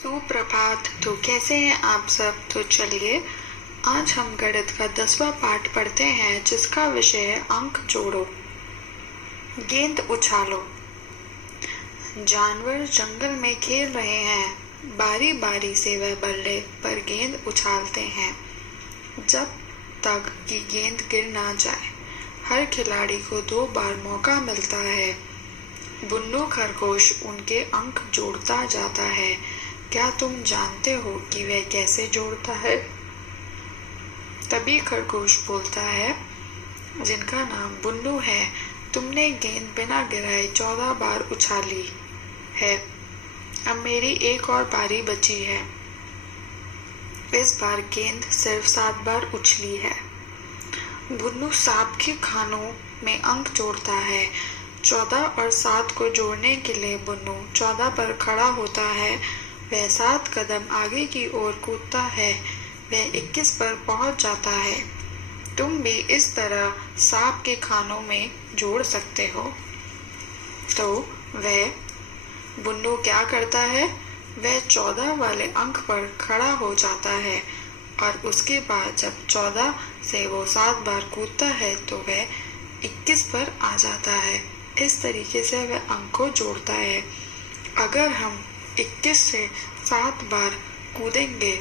सुप्रभात। तो कैसे हैं आप सब। तो चलिए आज हम गणित का 10वां पाठ पढ़ते हैं जिसका विषय है अंक जोड़ो। गेंद उछालो। जानवर जंगल में खेल रहे हैं। बारी बारी से वह बल्ले पर गेंद उछालते हैं जब तक कि गेंद गिर ना जाए। हर खिलाड़ी को 2 बार मौका मिलता है। बुन्नू खरगोश उनके अंक जोड़ता जाता है। क्या तुम जानते हो कि वह कैसे जोड़ता है। तभी खरगोश बोलता है, जिनका नाम बुन्नू है, तुमने गेंद बिना गिराए 14 बार उछाली है। अब मेरी एक और बारी बची है। इस बार गेंद सिर्फ 7 बार उछली है। बुन्नू सांप के खानों में अंक जोड़ता है। 14 और 7 को जोड़ने के लिए बुन्नू 14 पर खड़ा होता है। वह 7 कदम आगे की ओर कूदता है। वह 21 पर पहुंच जाता है। तुम भी इस तरह सांप के खानों में जोड़ सकते हो। तो वह बुन्नू क्या करता है, वह 14 वाले अंक पर खड़ा हो जाता है और उसके बाद जब 14 से वो 7 बार कूदता है तो वह 21 पर आ जाता है। इस तरीके से वह अंक को जोड़ता है। अगर हम 21 से 7 बार कूदेंगे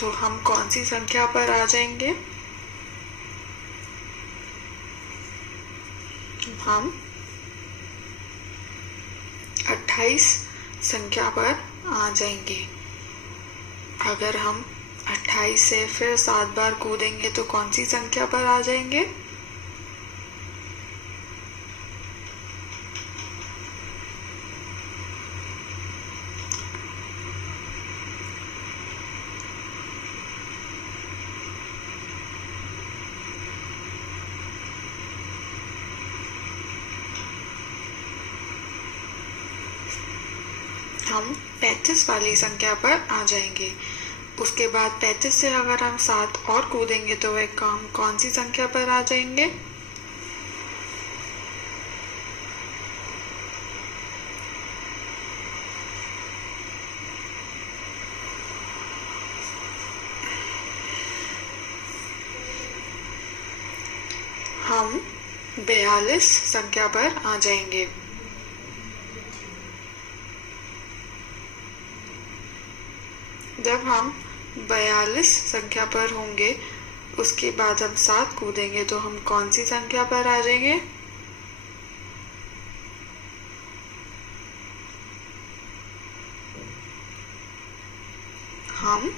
तो हम कौन सी संख्या पर आ जाएंगे। हम 28 संख्या पर आ जाएंगे। अगर हम 28 से फिर 7 बार कूदेंगे तो कौन सी संख्या पर आ जाएंगे। हम 35 वाली संख्या पर आ जाएंगे। उसके बाद 35 से अगर हम 7 और कूदेंगे तो वह कौन सी संख्या पर आ जाएंगे। हम 42 संख्या पर आ जाएंगे। जब हम 42 संख्या पर होंगे उसके बाद हम 7 कूदेंगे तो हम कौन सी संख्या पर आ जाएंगे। हम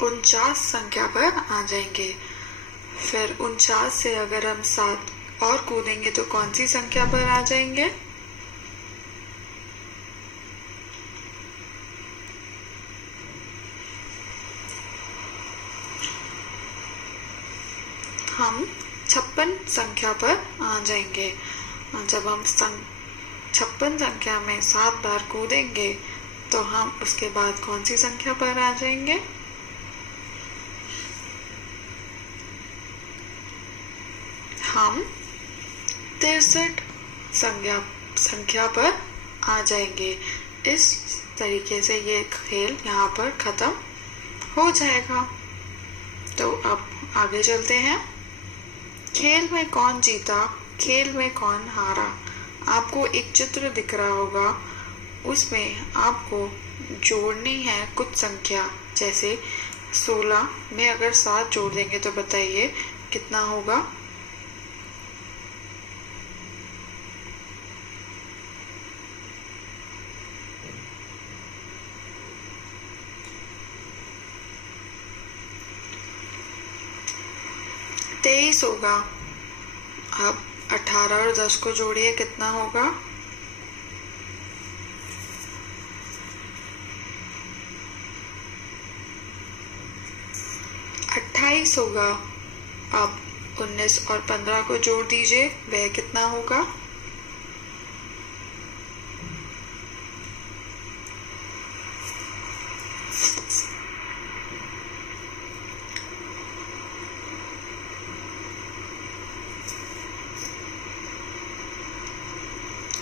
49 संख्या पर आ जाएंगे। फिर 49 से अगर हम 7 और कूदेंगे तो कौन सी संख्या पर आ जाएंगे। हम 56 संख्या पर आ जाएंगे। जब हम 56 संख्या में 7 बार कूदेंगे तो हम उसके बाद कौन सी संख्या पर आ जाएंगे। हम 63 संख्या पर आ जाएंगे। इस तरीके से ये खेल यहाँ पर खत्म हो जाएगा। तो अब आगे चलते हैं। खेल में कौन जीता, खेल में कौन हारा। आपको एक चित्र दिख रहा होगा, उसमें आपको जोड़नी है कुछ संख्या। जैसे 16 में अगर 7 जोड़ देंगे तो बताइए कितना होगा। तेईस होगा। अब 18 और 10 को जोड़िए कितना होगा। अट्ठाईस होगा। अब 19 और 15 को जोड़ दीजिए, वह कितना होगा।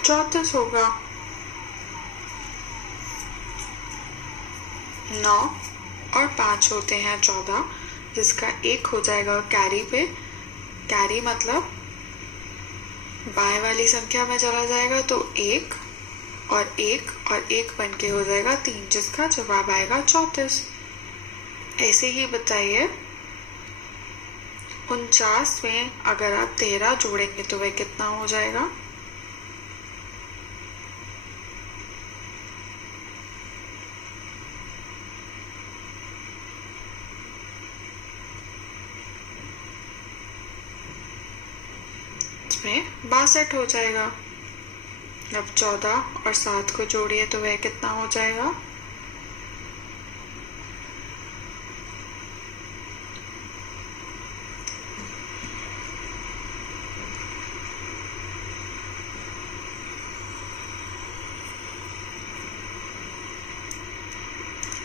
चौतीस होगा। 9 और 5 होते हैं 14, जिसका 1 हो जाएगा कैरी पे। कैरी मतलब बाएं वाली संख्या में चला जाएगा तो 1 और 1 बन के हो जाएगा 3, जिसका जवाब आएगा 34। ऐसे ही बताइए 49 में अगर आप 13 जोड़ेंगे तो वह कितना हो जाएगा? इसमें 62 हो जाएगा। अब 14 और 7 को जोड़िए तो वह कितना हो जाएगा?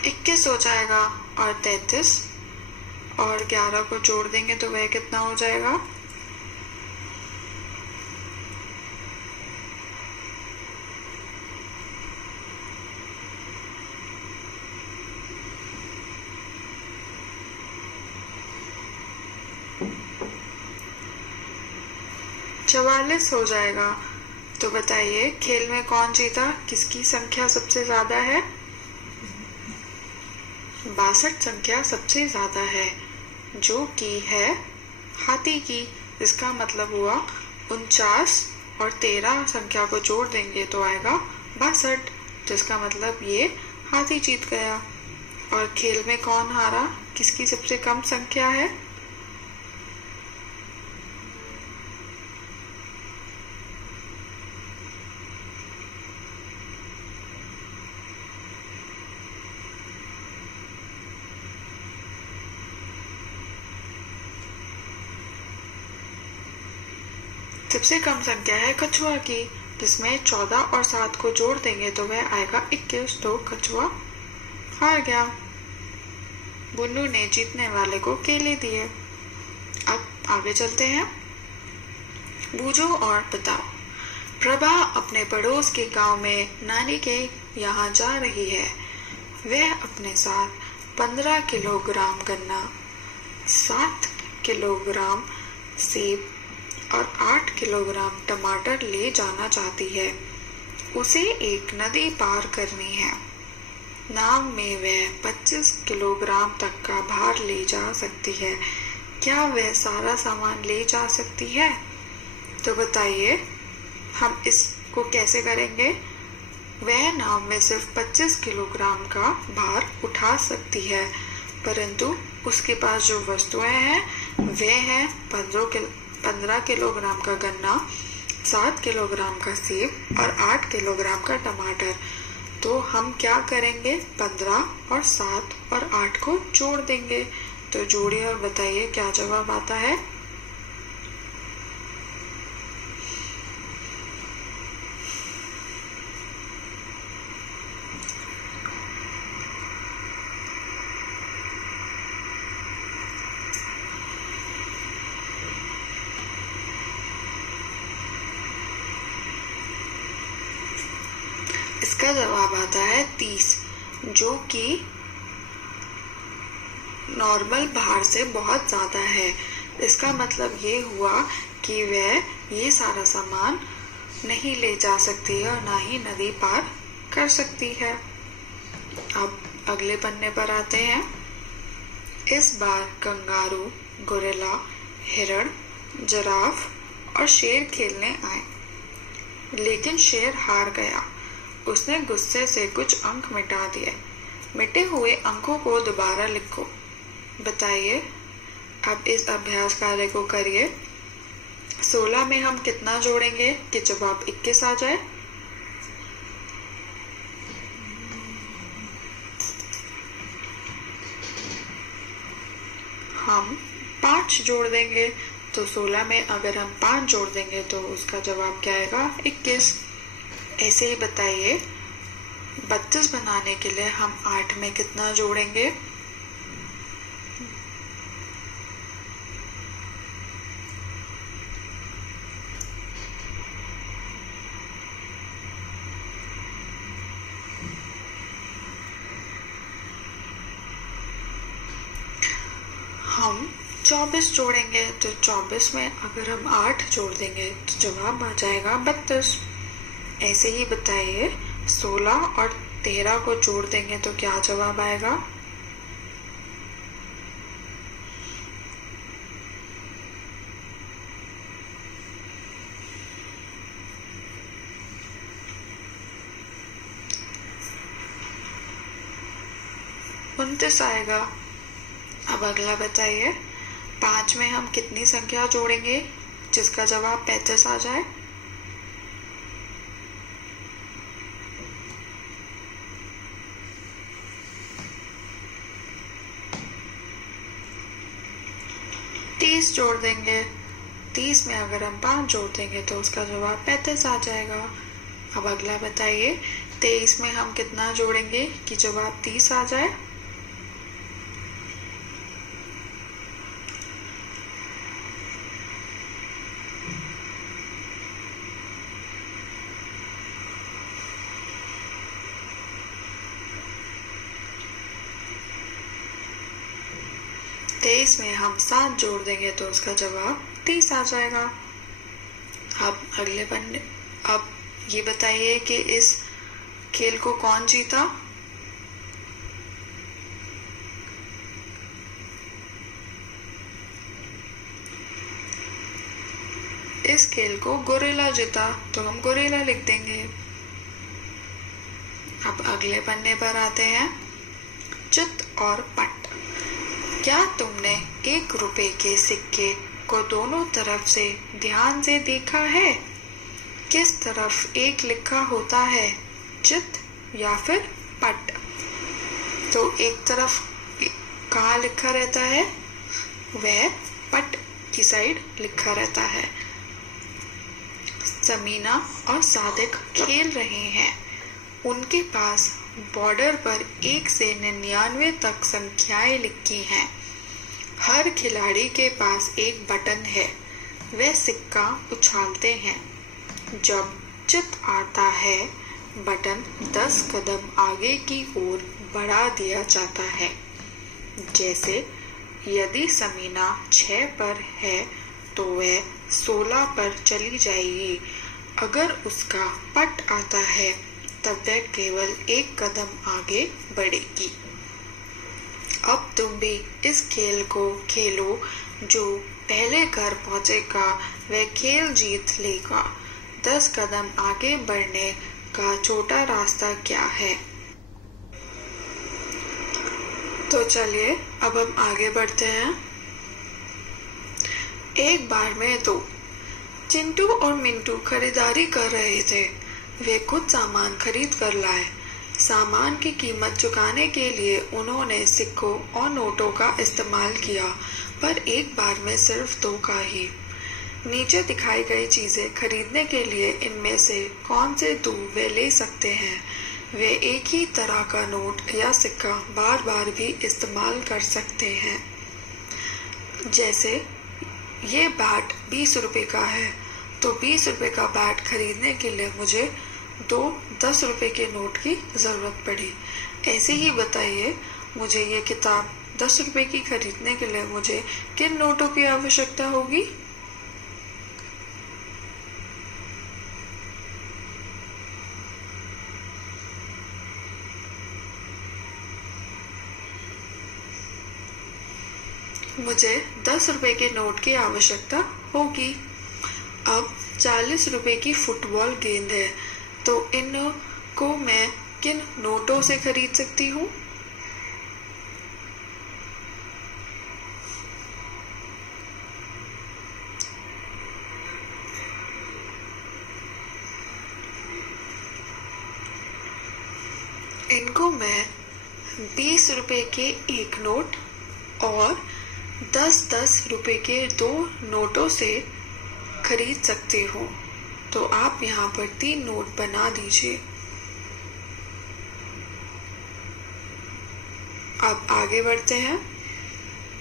इक्कीस हो जाएगा। और 33 और 11 को जोड़ देंगे तो वह कितना हो जाएगा? चवालीस हो जाएगा। तो बताइए खेल में कौन जीता? किसकी संख्या सबसे ज्यादा है? 62 संख्या सबसे ज्यादा है, जो कि है हाथी की। इसका मतलब हुआ 49 और 13 संख्या को जोड़ देंगे तो आएगा 62, जिसका मतलब ये हाथी जीत गया। और खेल में कौन हारा? किसकी सबसे कम संख्या है? सबसे कम संख्या है कछुआ की, जिसमें 14 और 7 को जोड़ देंगे तो वह आएगा 21, तो कछुआ हार गया। बुन्नू ने जीतने वाले को केले दिए। अब आगे चलते हैं। बूझो और बताओ। प्रभा अपने पड़ोस के गांव में नानी के यहाँ जा रही है। वह अपने साथ 15 किलोग्राम गन्ना, 7 किलोग्राम सेब और 8 किलोग्राम टमाटर ले जाना चाहती है। उसे एक नदी पार करनी है। नाव में वह 25 किलोग्राम तक का भार ले जा सकती है। क्या वह सारा सामान ले जा सकती है? तो बताइए हम इसको कैसे करेंगे? वह नाव में सिर्फ 25 किलोग्राम का भार उठा सकती है, परंतु उसके पास जो वस्तुएं हैं वे है 15 किलोग्राम का गन्ना, 7 किलोग्राम का सेब और 8 किलोग्राम का टमाटर। तो हम क्या करेंगे? 15 और 7 और 8 को जोड़ देंगे। तो जोड़िए और बताइए क्या जवाब आता है। इसका जवाब आता है 30, जो कि नॉर्मल भार से बहुत ज्यादा है। इसका मतलब ये हुआ कि वह ये सारा सामान नहीं ले जा सकती है और ना ही नदी पार कर सकती है। अब अगले पन्ने पर आते हैं। इस बार कंगारू, गोरिल्ला, हिरण, जिराफ और शेर खेलने आए, लेकिन शेर हार गया। उसने गुस्से से कुछ अंक मिटा दिए। मिटे हुए अंकों को दोबारा लिखो। बताइए अब इस अभ्यास कार्य को करिए। 16 में हम कितना जोड़ेंगे कि जवाब 21 आ जाए? हम 5 जोड़ देंगे। तो 16 में अगर हम 5 जोड़ देंगे तो उसका जवाब क्या आएगा? 21। ऐसे ही बताइए 32 बनाने के लिए हम 8 में कितना जोड़ेंगे? 24 जोड़ेंगे तो 24 में अगर हम 8 जोड़ देंगे तो जवाब आ जाएगा 32। ऐसे ही बताइए 16 और 13 को जोड़ देंगे तो क्या जवाब आएगा? उनतीस आएगा। अब अगला बताइए 5 में हम कितनी संख्या जोड़ेंगे जिसका जवाब 35 आ जाए? तीस जोड़ देंगे। 30 में अगर हम 5 जोड़ देंगे तो उसका जवाब 35 आ जाएगा। अब अगला बताइए 23 में हम कितना जोड़ेंगे कि जवाब 30 आ जाए? तेईस में हम 7 जोड़ देंगे तो उसका जवाब 30 आ जाएगा। अब अगले पन्ने, अब ये बताइए कि इस खेल को कौन जीता? इस खेल को गोरिल्ला जीता, तो हम गोरिल्ला लिख देंगे। अब अगले पन्ने पर आते हैं, चित और पट। क्या तुमने 1 रुपए के सिक्के को दोनों तरफ से ध्यान से देखा है? किस तरफ एक लिखा होता है, चित या फिर पट? तो एक तरफ कहाँ लिखा रहता है? वह पट की साइड लिखा रहता है। समीना और सादिक खेल रहे हैं। उनके पास बॉर्डर पर 1 से 99 तक संख्याएं लिखी हैं। हर खिलाड़ी के पास एक बटन है। वे सिक्का उछालते हैं। जब चित आता है, बटन 10 कदम आगे की ओर बढ़ा दिया जाता है। जैसे यदि समीना 6 पर है तो वह 16 पर चली जाएगी। अगर उसका पट आता है तब वह केवल 1 कदम आगे बढ़ेगी। अब तुम भी इस खेल को खेलो। जो पहले घर पहुंचेगा वह खेल जीत लेगा। 10 कदम आगे बढ़ने का छोटा रास्ता क्या है? तो चलिए अब हम आगे बढ़ते हैं। एक बार में तो चिंटू और मिंटू खरीदारी कर रहे थे। वे कुछ सामान खरीद कर लाए। सामान की कीमत चुकाने के लिए उन्होंने सिक्कों और नोटों का इस्तेमाल किया, पर एक बार में सिर्फ 2 का ही। नीचे दिखाई गई चीजें खरीदने के लिए इनमें से कौन से 2 वे ले सकते हैं? वे एक ही तरह का नोट या सिक्का बार बार भी इस्तेमाल कर सकते हैं। जैसे ये बैट 20 रुपए का है, तो 20 रुपए का बैट खरीदने के लिए मुझे 2 10 रुपए के नोट की जरूरत पड़ी। ऐसे ही बताइए, मुझे ये किताब 10 रुपए की खरीदने के लिए मुझे किन नोटों की आवश्यकता होगी? मुझे 10 रुपए के नोट की आवश्यकता होगी। अब 40 रुपए की फुटबॉल गेंद है, तो इन को मैं किन नोटों से खरीद सकती हूँ? इनको मैं 20 रुपए के 1 नोट और 10-10 रुपए के 2 नोटों से खरीद सकती हूँ। तो आप यहाँ पर 3 नोट बना दीजिए। अब आगे बढ़ते हैं।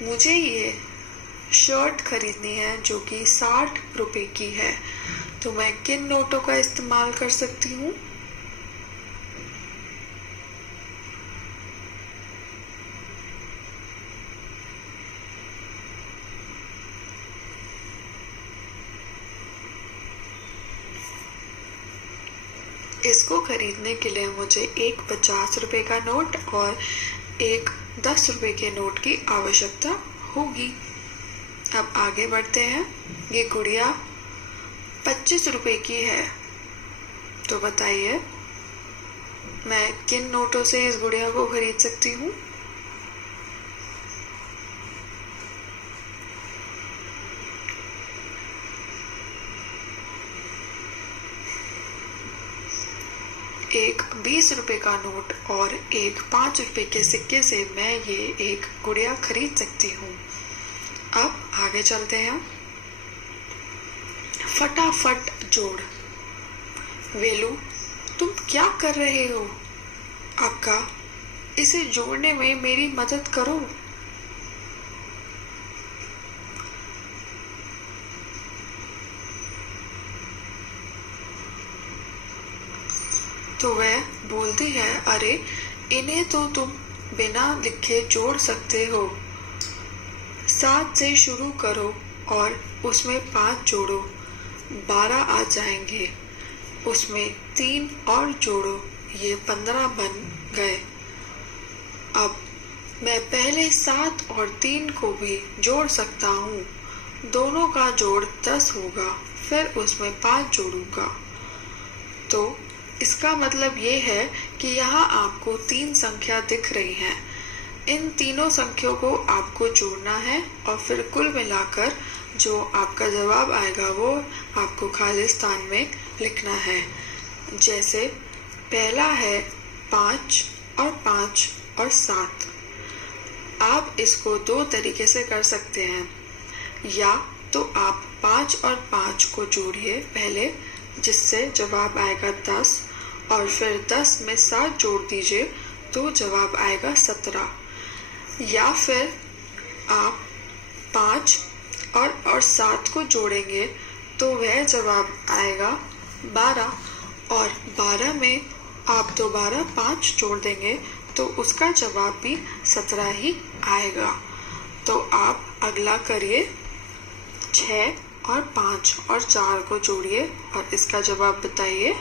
मुझे ये शर्ट खरीदनी है जो कि 60 रुपए की है, तो मैं किन नोटों का इस्तेमाल कर सकती हूँ? इसको खरीदने के लिए मुझे एक 50 रुपए का नोट और एक 10 रुपए के नोट की आवश्यकता होगी। अब आगे बढ़ते हैं। ये गुड़िया 25 रुपए की है, तो बताइए मैं किन नोटों से इस गुड़िया को खरीद सकती हूँ? एक 20 रुपए का नोट और एक 5 रुपए के सिक्के से मैं ये एक गुड़िया खरीद सकती हूँ। अब आगे चलते हैं। फटाफट जोड़। वेलू, तुम क्या कर रहे हो? अक्का, इसे जोड़ने में मेरी मदद करो। तो वह बोलती है, अरे इन्हें तो तुम बिना लिखे जोड़ सकते हो। 7 से शुरू करो और उसमें 5 जोड़ो, 12 आ जाएंगे। उसमें 3 और जोड़ो, ये 15 बन गए। अब मैं पहले 7 और 3 को भी जोड़ सकता हूँ। दोनों का जोड़ 10 होगा, फिर उसमें 5 जोड़ूंगा। तो इसका मतलब ये है कि यहाँ आपको 3 संख्या दिख रही हैं। इन तीनों संख्याओं को आपको जोड़ना है और फिर कुल मिलाकर जो आपका जवाब आएगा वो आपको खाली स्थान में लिखना है। जैसे पहला है 5 और 5 और 7। आप इसको 2 तरीके से कर सकते हैं। या तो आप 5 और 5 को जोड़िए पहले, जिससे जवाब आएगा 10, और फिर 10 में 7 जोड़ दीजिए तो जवाब आएगा 17। या फिर आप 5 और 7 को जोड़ेंगे तो वह जवाब आएगा 12, और 12 में आप दोबारा 5 जोड़ देंगे तो उसका जवाब भी 17 ही आएगा। तो आप अगला करिए, 6 और 5 और 4 को जोड़िए और इसका जवाब बताइए।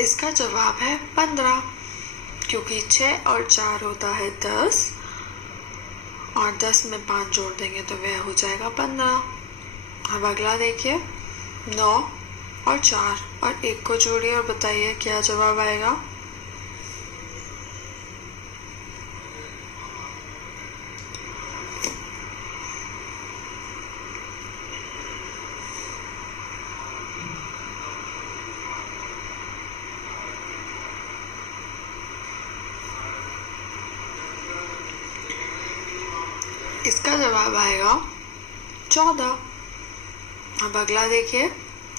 इसका जवाब है 15, क्योंकि 6 और 4 होता है 10 और 10 में 5 जोड़ देंगे तो वह हो जाएगा 15। अब अगला देखिए, 9 और 4 और 1 को जोड़िए और बताइए क्या जवाब आएगा। इसका जवाब आएगा 14। अब अगला देखिए,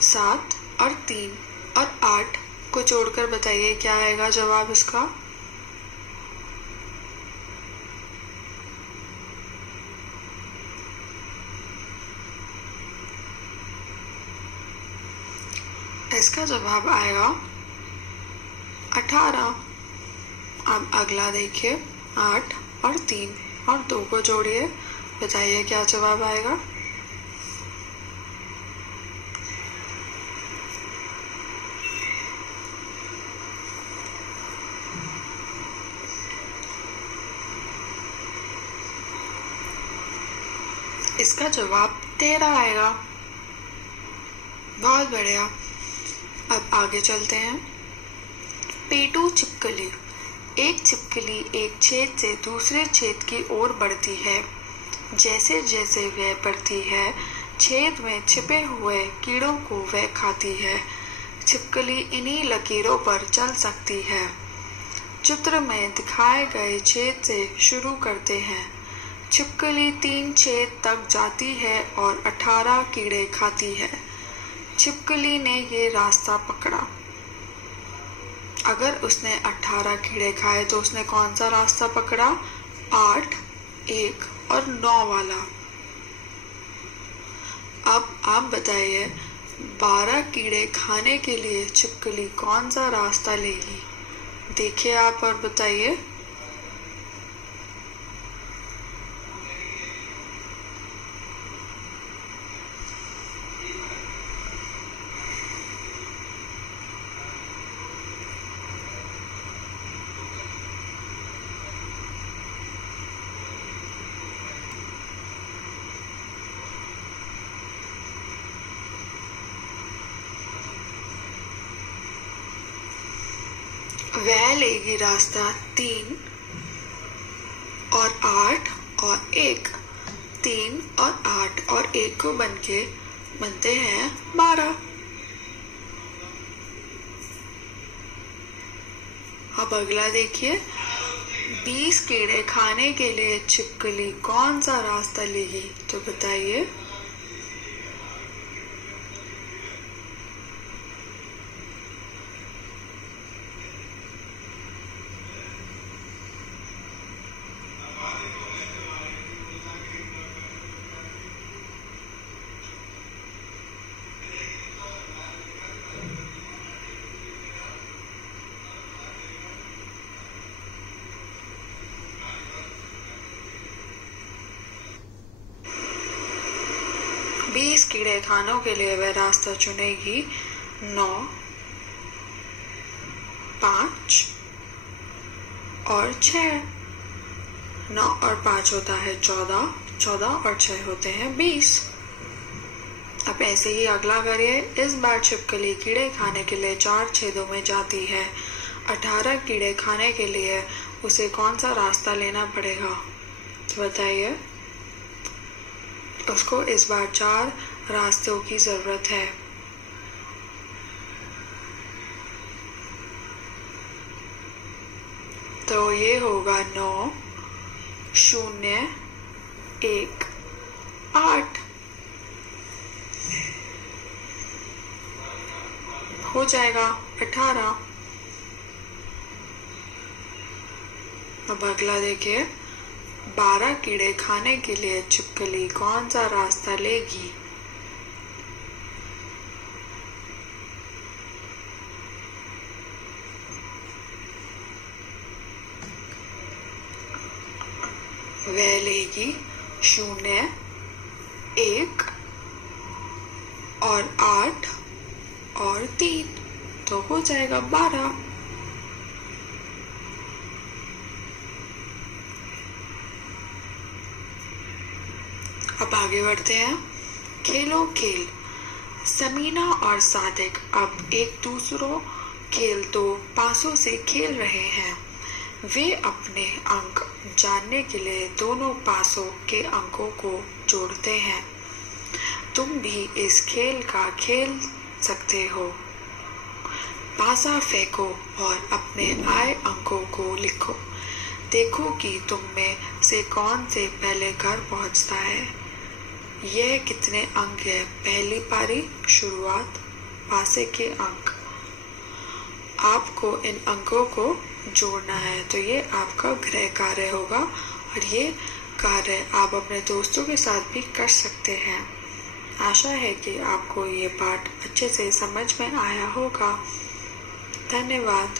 7 और 3 और 8 को जोड़कर बताइए क्या आएगा जवाब इसका। इसका जवाब आएगा 18। अब अगला देखिए, 8 और 3 और 2 को जोड़िए, बताइए क्या जवाब आएगा। इसका जवाब 13 आएगा। बहुत बढ़िया। अब आगे चलते हैं। पेटू छिपकली। एक छिपकली एक छेद से दूसरे छेद की ओर बढ़ती है। जैसे जैसे वह बढ़ती है, छेद में छिपे हुए कीड़ों को वह खाती है। छिपकली इन्हीं लकीरों पर चल सकती है। चित्र में दिखाए गए छेद से शुरू करते हैं। छिपकली 3 छेद तक जाती है और 18 कीड़े खाती है। छिपकली ने ये रास्ता पकड़ा। अगर उसने 18 कीड़े खाए तो उसने कौन सा रास्ता पकड़ा? 8, 1 और 9 वाला। अब आप बताइए, 12 कीड़े खाने के लिए छिपकली कौन सा रास्ता लेगी? देखिए आप और बताइए। वह लेगी रास्ता 3 और 8 और 1। 3 और 8 और 1 को बनते हैं 12। अब अगला देखिए, 20 कीड़े खाने के लिए छिपकली कौन सा रास्ता लेगी? तो बताइए। बीस कीड़े खानों के लिए वह रास्ता चुनेगी 9, 5 और 6। 9 और 5 होता है 14, 14 और 6 होते हैं 20। अब ऐसे ही अगला करिए। इस बार छिपकली कीड़े खाने के लिए 4 छेदों में जाती है। 18 कीड़े खाने के लिए उसे कौन सा रास्ता लेना पड़ेगा? तो बताइए। उसको इस बार 4 रास्तों की जरूरत है। तो ये होगा 9, 0, 1, 8। हो जाएगा 18। अब अगला देखिए, 12 कीड़े खाने के लिए छिपकली कौन सा रास्ता लेगी? वह लेगी 0, 1 और 8 और 3, तो हो जाएगा 12। अब आगे बढ़ते हैं। खेलो खेल। समीना और सादिक अब एक दूसरों खेल 2 पासों से खेल रहे हैं। वे अपने अंक जानने के लिए दोनों पासों के अंकों को जोड़ते हैं। तुम भी इस खेल का खेल सकते हो। पासा फेंको और अपने आए अंकों को लिखो। देखो कि तुम में से कौन से पहले घर पहुंचता है। यह कितने अंक है? पहली पारी, शुरुआत, पासे के अंक। आपको इन अंकों को जोड़ना है। तो ये आपका गृह कार्य होगा और ये कार्य आप अपने दोस्तों के साथ भी कर सकते हैं। आशा है कि आपको ये पाठ अच्छे से समझ में आया होगा। धन्यवाद।